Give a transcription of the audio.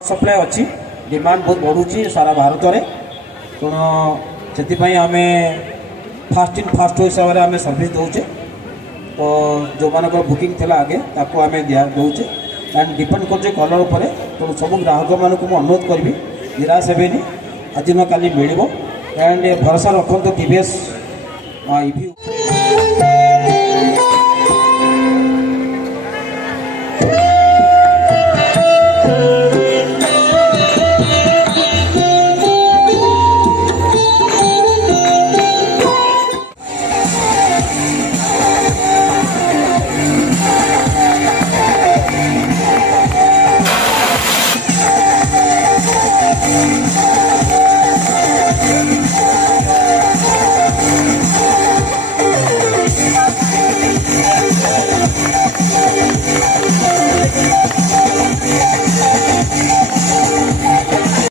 supply अच्छी demand बहुत बढ़ुची सारा भारत में तेणु से आम फास्ट इन फास्ट हिसाब से आम सर्विस दौचे तो जो मान बुकिंग थी आगे ताको आम दिया दौचे एंड डिपेंड कर कलर उपर तेणु सब ग्राहक मानक मुझे अनुरोध करी निराश हे आज न काली मिल एंड भरोसा रखु TVS इवी